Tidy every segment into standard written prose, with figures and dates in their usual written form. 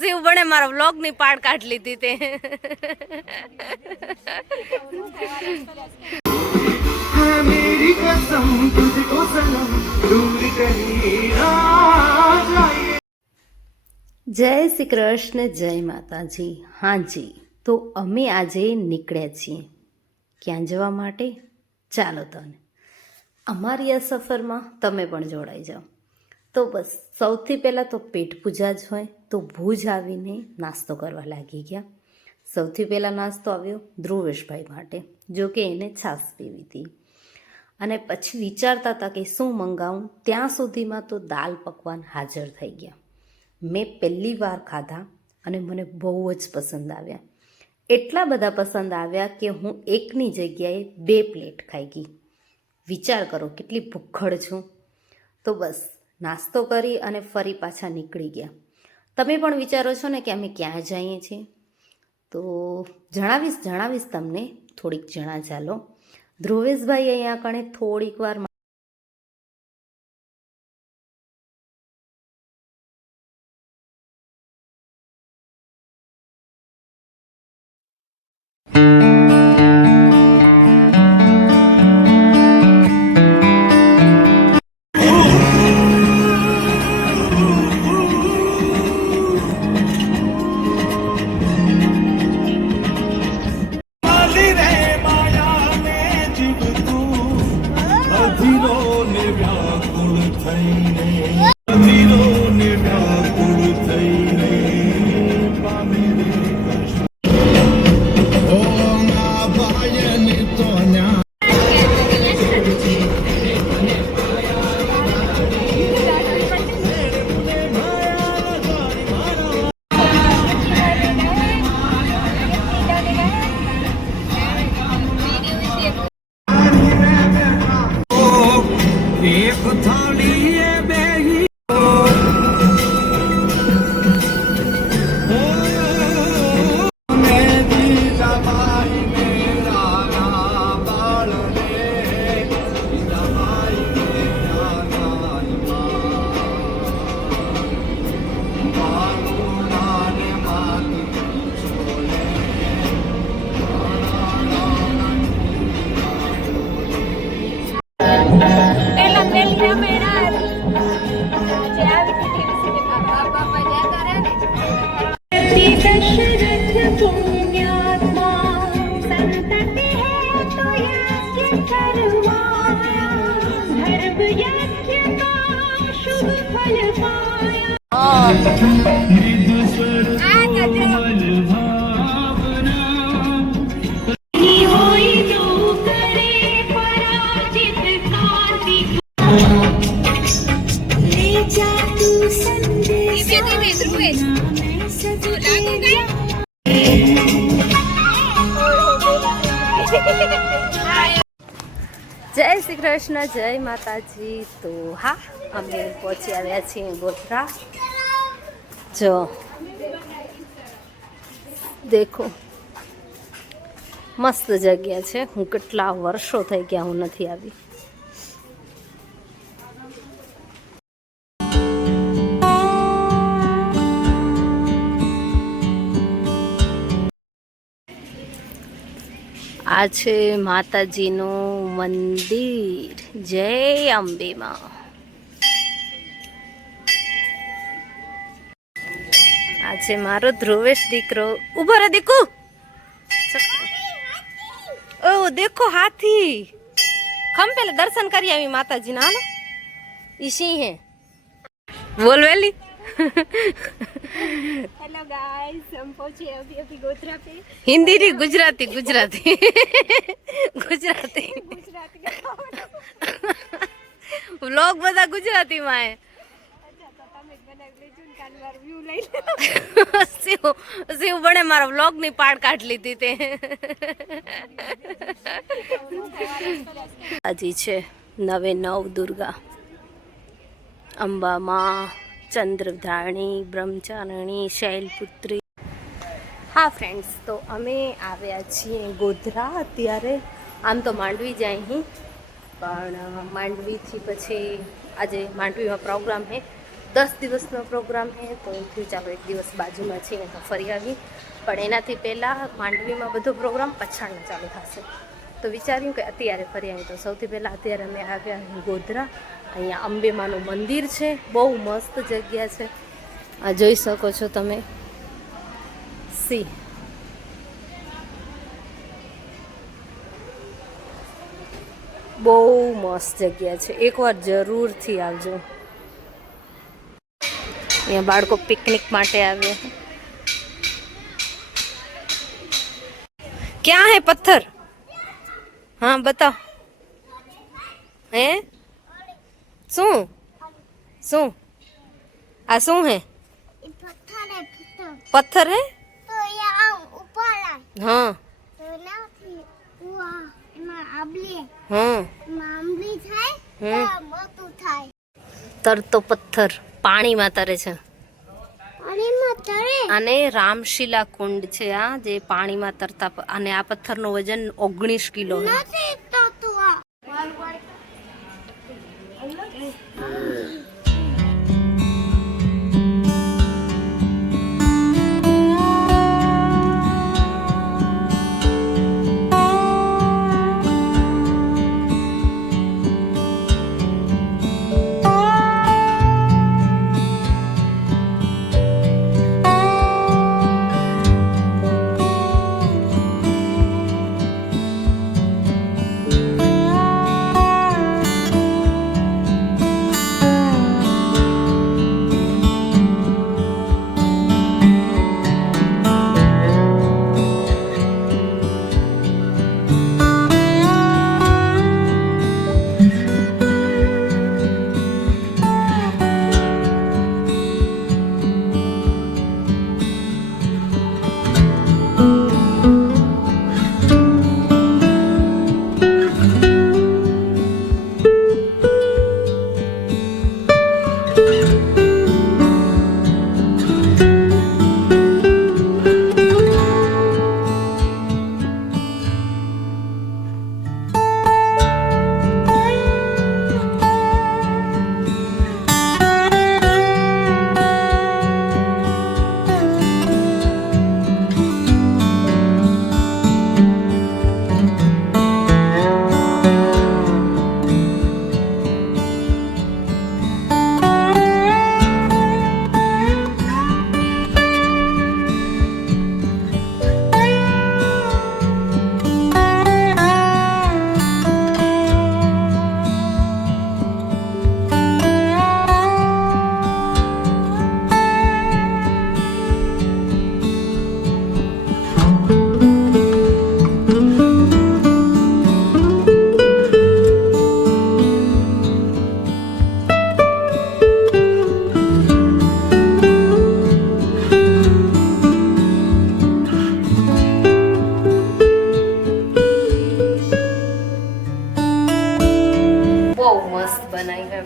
શિવ બને મારા વ્લોગ ની પાડ કાઢ લીધી તે मेरी कसम तुझको सनम दूर कहीं ना जाए। જય શ્રી કૃષ્ણ, જય માતાજી। હાજી, તો અમે આજે નીકળ્યા છીએ ક્યાં જવા માટે? ચાલો તને અમારી આ સફરમાં તમે પણ જોડાઈ જાઓ। તો બસ સૌથી પહેલાં તો પેટ પૂજા જ હોય, તો ભુજ આવીને નાસ્તો કરવા લાગી ગયા। સૌથી પહેલાં નાસ્તો આવ્યો ધ્રુવેશભાઈ માટે, જો કે એને છાશ પીવી હતી, અને પછી વિચારતા હતા કે શું મંગાવું, ત્યાં સુધીમાં તો દાલ પકવાન હાજર થઈ ગયા। મેં પહેલી વાર ખાધા અને મને બહુ જ પસંદ આવ્યા। એટલા બધા પસંદ આવ્યા કે હું એકની જગ્યાએ 2 પ્લેટ ખાઈ ગઈ। વિચાર કરો કેટલી ભૂખડ છું। તો બસ નાસ્તો કરી અને ફરી પાછા નીકળી ગયા। તમે પણ વિચારો છો ને કે અમે ક્યાં જઈએ છીએ? તો જણાવીશ તમને થોડીક જણા ચાલો। ધ્રુવેશભાઈ અહીંયા કણે થોડીક વાર જય શ્રી કૃષ્ણ, જય માતાજી। તો હા, અમે પહોંચી આવ્યા છીએ ગોધરા। જો દેખો મસ્ત જગ્યા છે। હું કેટલા વર્ષો થઈ ગયા હું નથી આવી। આ છે માતાજીનું મંદિર। જય અંબે માં। આ છે મારો ધ્રુવેશ દીકરો। ઉભો રે દીકુ। ઓ દેખો હાથી। ખમ પેલે દર્શન કરી આવી માતાજી ના। હાલો ઈ સિંહ હે। બોલ વેલી। हेलो गाइस, हम पहुंचे अभी गोधरा पे। हिंदी नहीं, गुजराती गुजराती गुजराती गुजराती व्लॉग बता गुजराती में है। अच्छा तो તમે બનાવી લેજો ને કાલ વાર વ્યૂ લઈ લે। શિવ બને મારા વ્લોગ ની પાડ કાઢ લીધી તે આજી છે 9 દુર્ગા અંબા માં, ચંદ્રધારણી, બ્રહ્મચારણી, શૈલપુત્રી। હા ફ્રેન્ડ્સ, તો અમે આવ્યા છીએ ગોધરા અત્યારે। આમ તો માંડવી જાય અહીં, પણ માંડવીથી પછી આજે માંડવીમાં પ્રોગ્રામ છે 10 દિવસનો પ્રોગ્રામ છે તો એથી ચાલો એક દિવસ બાજુમાં છે તો ફરી આવી. પણ એનાથી પહેલાં માંડવીમાં બધો પ્રોગ્રામ પછાડનો ચાલુ થશે. તો વિચાર્યું કે અત્યારે ફરી આવી. તો સૌથી પહેલાં અત્યારે અમે આવ્યા ગોધરા. અહીંયા અંબેમાનું મંદિર છે, બહુ મસ્ત જગ્યા છે. આ જોઈ શકો છો તમે. સી બહુ મસ્ત જગ્યા છે, એકવાર જરૂરથી આવજો. અહીંયા બાળકો પિકનિક માટે આવ્યા. ક્યાં હે પથ્થર? हाँ बताओ. હે શું શું આ શું હે? પથ્થર હે? हाँ हाँ તરતો પથ્થર પાણીમાં તરે છે. અને રામશિલા કુંડ છે આ જે પાણીમાં તરતા અને આ પથ્થરનું વજન 19 કિલો છે.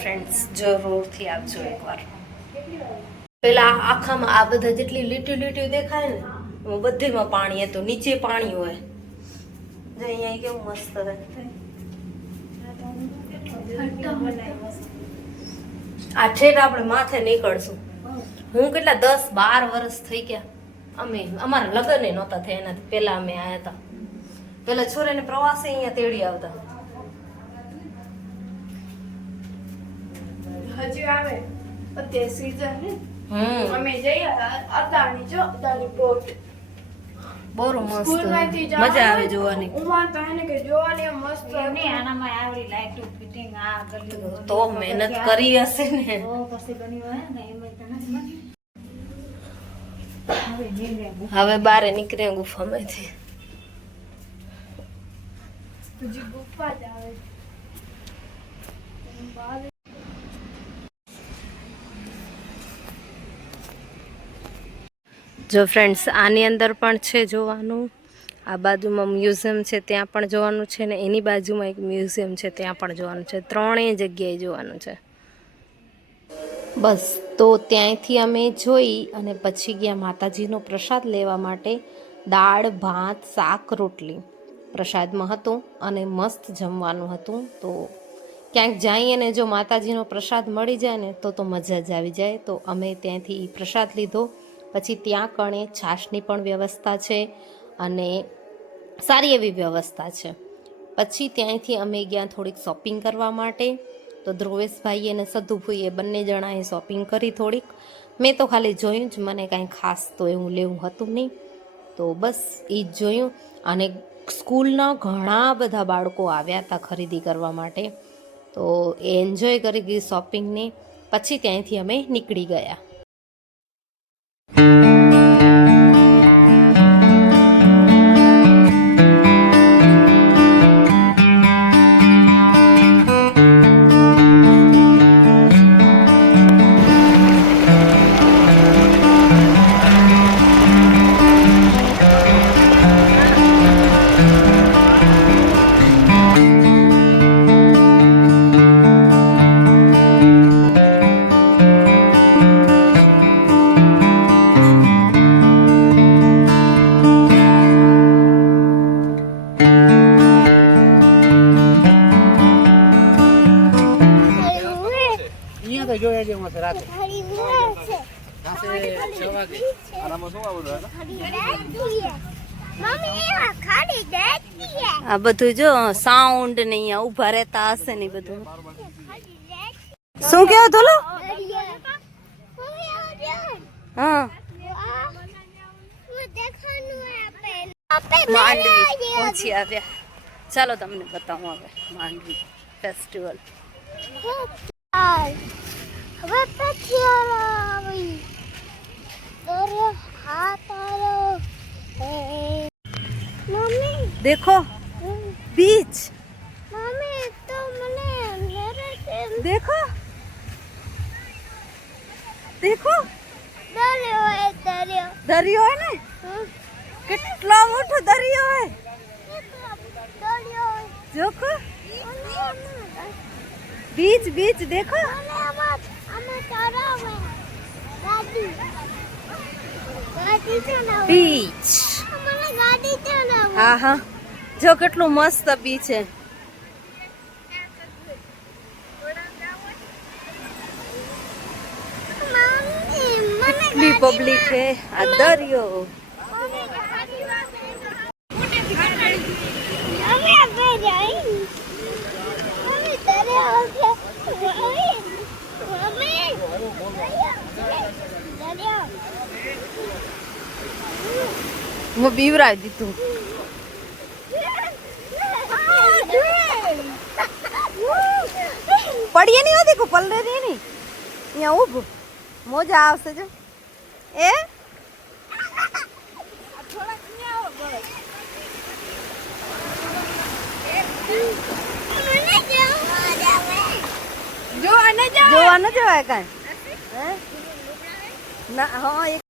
ફ્રેન્ડ્સ જરૂરથી આવજો એકવાર. પેલા આખામાં આ બધા જેટલી લીટી લીટી દેખાય ને બધીમાં પાણી હતું, નીચે પાણી હોય. જો અહીંયા કેવું મસ્ત હે. આ ઠેઠ આપણે માથે નીકળશું. હું કેટલા 10-12 વર્ષ થઈ ગયા. અમારા લગ્ન નહોતા થયા એનાથી પહેલા અમે આવ્યા હતા. પેલા છોરાને પ્રવાસે અહીંયા તેડી આવતા. હજી આવે અત્યારે સીઝન ને અમે જઈએ અદાણી જો અદાણી બોટ બહુ મસ્ત સ્કૂલમાંથી મજા આવે જોવાની. ઉમા તો એને કે જોવાની મસ્ત ને આનામાં આવડી લાઈટ ફિટિંગ આ ગલી તો મહેનત કરી હશે ને. પછી બની હોય ને એમાં તો નથી. હવે બારે નીકળ્યા ગુફામાંથી. હજી ગુફા જ આવે. જો ફ્રેન્ડ્સ આની અંદર પણ છે જોવાનું. આ બાજુમાં મ્યુઝિયમ છે ત્યાં પણ જોવાનું છે ને એની બાજુમાં એક મ્યુઝિયમ છે ત્યાં પણ જોવાનું છે. ત્રણેય જગ્યાએ જોવાનું છે. બસ તો ત્યાંથી અમે જોઈ અને પછી ગયા માતાજીનો પ્રસાદ લેવા માટે. દાળ ભાત શાક રોટલી પ્રસાદમાં હતું અને મસ્ત જમવાનું હતું. તો ક્યાંક જઈએ ને જો માતાજીનો પ્રસાદ મળી જાય ને તો મજા જ આવી જાય. તો અમે ત્યાંથી પ્રસાદ લીધો. પછી ત્યાં કણે છાશની પણ વ્યવસ્થા છે અને સારી એવી વ્યવસ્થા છે. પછી ત્યાંથી અમે ગયા થોડીક શોપિંગ કરવા માટે. તો ધ્રુવેશભાઈ અને સધુભાઈએ બંને જણાએ શોપિંગ કરી થોડીક. મેં તો ખાલી જોયું જ, મને કાંઈ ખાસ તો એવું લેવું હતું નહીં. તો બસ એ જ જોયું. અને સ્કૂલના ઘણા બધા બાળકો આવ્યા હતા ખરીદી કરવા માટે. તો એ એન્જોય કરી ગઈ શોપિંગને. પછી ત્યાંથી અમે નીકળી ગયા. આ બધું જો સાઉન્ડ ને અહીંયા ઊભા રહેતા હશે ને બધું. શું કેવો ધોલો? હા માંડવી પહોંચી આવ્યા. ચાલો તમને બતાવું હવે માંડવી ફેસ્ટિવલ. देखो बीच, देखो देखो दरियो है ने કેટલો મોટો દરિયો હે. જોકો बीच बीच देखो. बीच હા હા જો કેટલું મસ્ત બીચ છે. કેટલી પબ્લિક છે. આ દરિયો હું બીવરાવી દીધું. પડીએ નહીં હોતી પલરે નહીં. અહીંયા ઊભું મોજા આવશે જો. એ જોવા ન જવાય કાંઈ. ના હા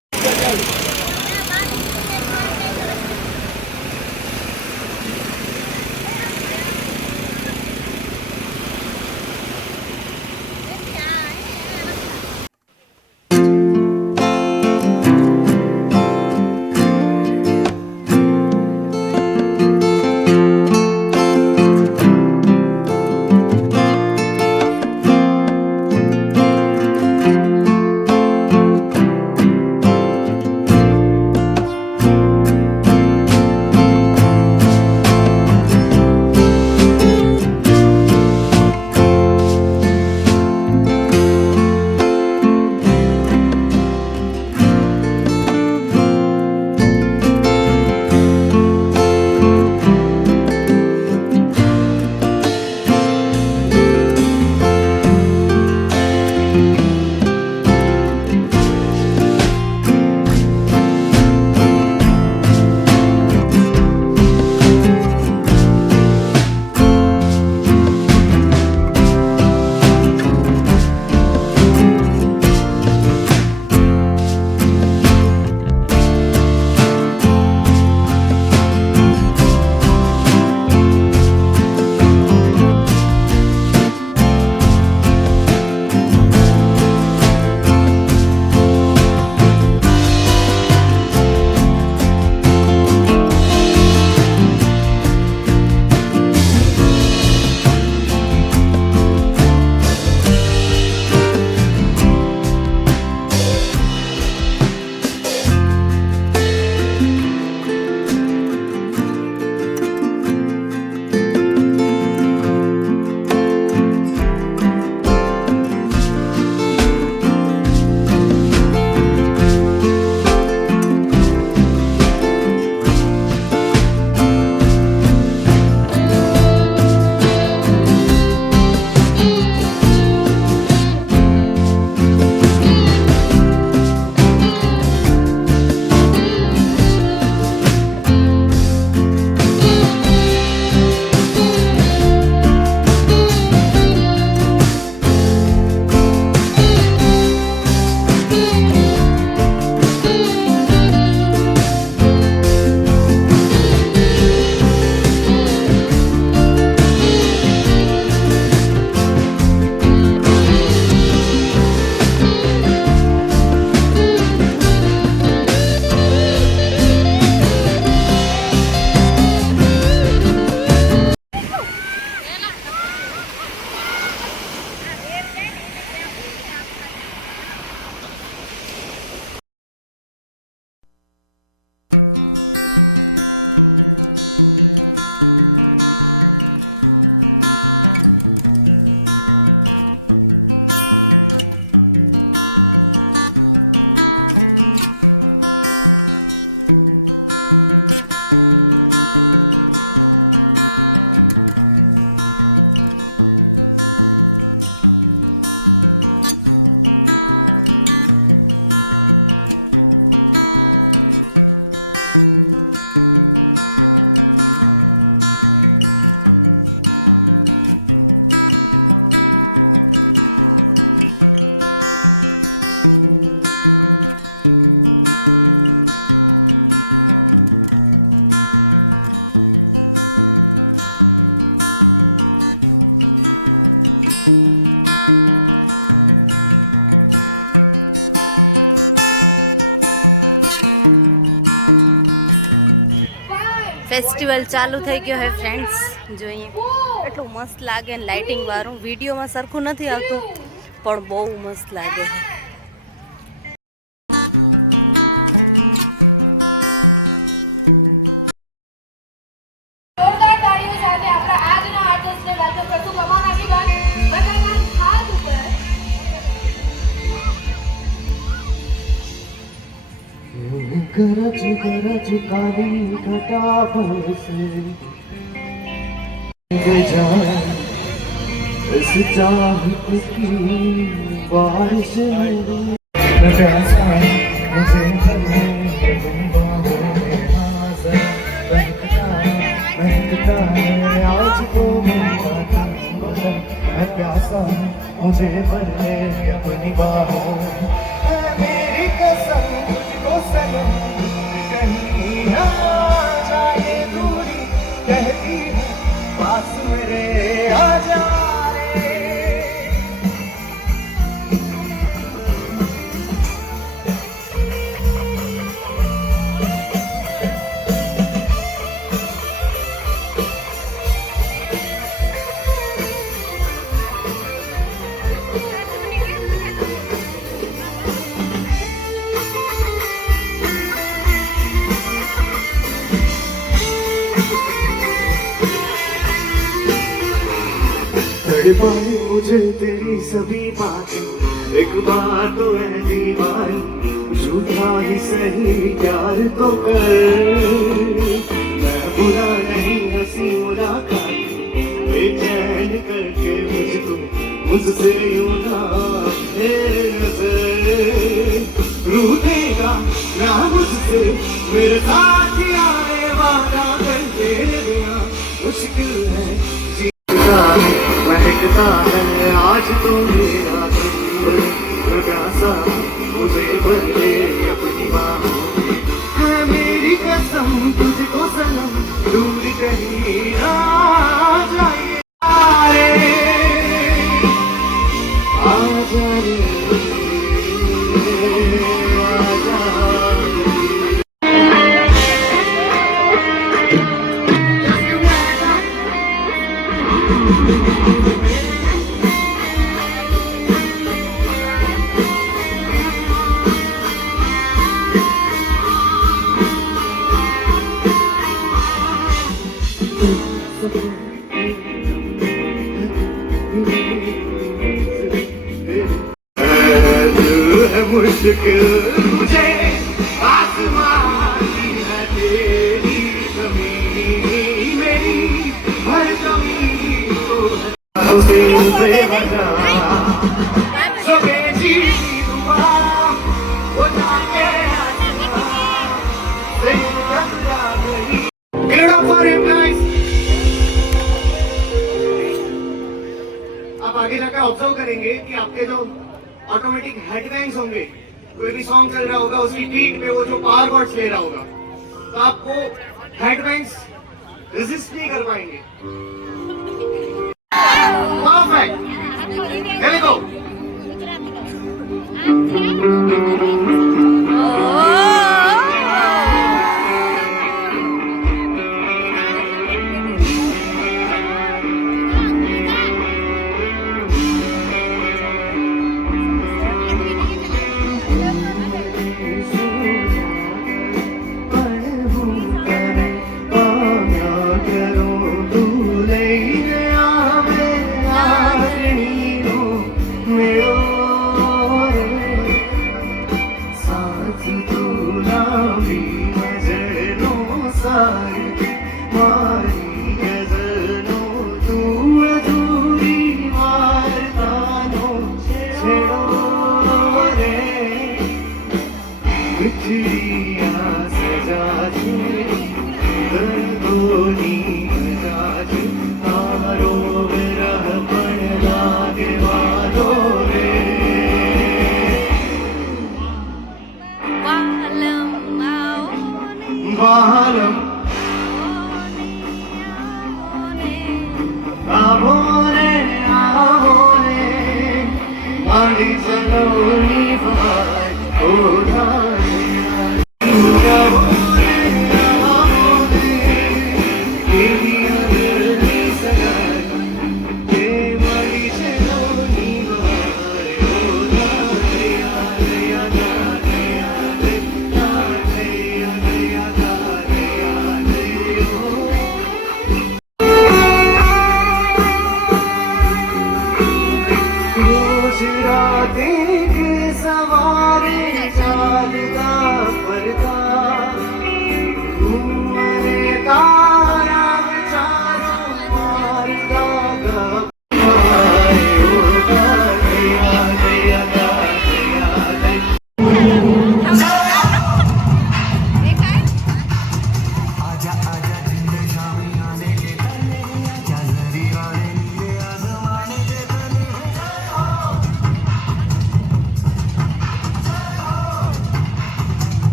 ફેસ્ટિવલ ચાલુ થઈ ગયો હે ફ્રેન્ડ્સ, જોઈએ એટલું મસ્ત લાગે ને લાઇટિંગ વાળું. વિડીયોમાં સરખું નથી આવતું પણ બહુ મસ્ત લાગે છે. જોરદાર તાળીઓ સાથે આપણા આજના આર્ટિસ્ટને વેલકમ કરશું. કમાન આગેવાન બધાના હાથ ઉપર. गरज गरज काली घटा बरसे जाए इस चाहत की बारिश मेरी न प्यासा मुझे भरने तुम बाहों में हाज़र महकता है आज तो मेरा तन बदन है प्यासा मुझे भरने अपनी बाहों है मेरी कसम तुझको सनम कहीं ना जाए दूरी कहती है पास मेरे आ जा रे तड़पाए मुझे तेरी सभी बातें एक बार तो है दीवानी झूठा ही सही प्यार तो कर मैं बुरा नहीं हंसी मुलाकात बेचैन करके मुझको मुझसे यूं ना मेरे नजर रूठेगा ना मुझसे मेरे साथ आने वादा करके देना मुश्किल है महकता है आज तो मेरा दिल प्यासा मुझे भर ले अपनी बाहों है मेरी कसम तुझको सनम दूर कहीं ना जाए आ जाए मुश्किल मुझे आसमान की है तेरी जमीन मेरी हर जमीन को से बजा सो बेजी दुआ वो जाके से टकरा गई Get up for him guys. आप आगे जाकर ऑब्जर्व करेंगे कि आपके जो ऑटोमेटिक हेडबैंग्स होंगे, कोई भी सॉन्ग चल रहा होगा उसकी बीट पे वो जो पावर कॉर्ड्स ले रहा होगा तो आपको हेडबैंग्स रेजिस्ट नहीं कर पाएंगे. परफेक्ट. Here we go.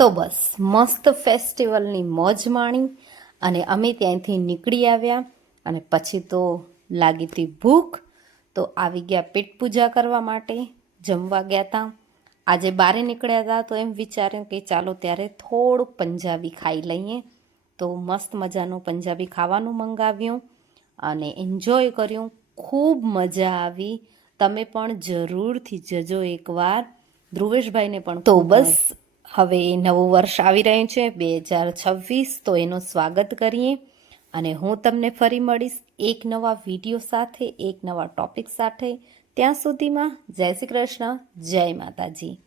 તો બસ મસ્ત ફેસ્ટિવલની મોજ માણી અને અમે ત્યાંથી નીકળી આવ્યા અને પછી તો લાગી હતી ભૂખ, તો આવી ગયા પેટ પૂજા કરવા માટે, જમવા ગયા હતા. આજે બારે નીકળ્યા હતા તો એમ વિચાર્યું કે ચાલો ત્યારે થોડુંક પંજાબી ખાઈ લઈએ, તો મસ્ત મજાનું પંજાબી ખાવાનું મંગાવ્યું અને એન્જોય કર્યું. ખૂબ મજા આવી. તમે પણ જરૂરથી જજો એકવાર. ધ્રુવેશભાઈને પણ. તો બસ હવે નવું વર્ષ આવી રહ્યું છે 2026, તો એનું સ્વાગત કરીએ અને હું તમને ફરી મળીશ એક નવા વિડીયો સાથે, એક નવા ટોપિક સાથે. ત્યાં સુધીમાં જય શ્રી કૃષ્ણ, જય માતાજી.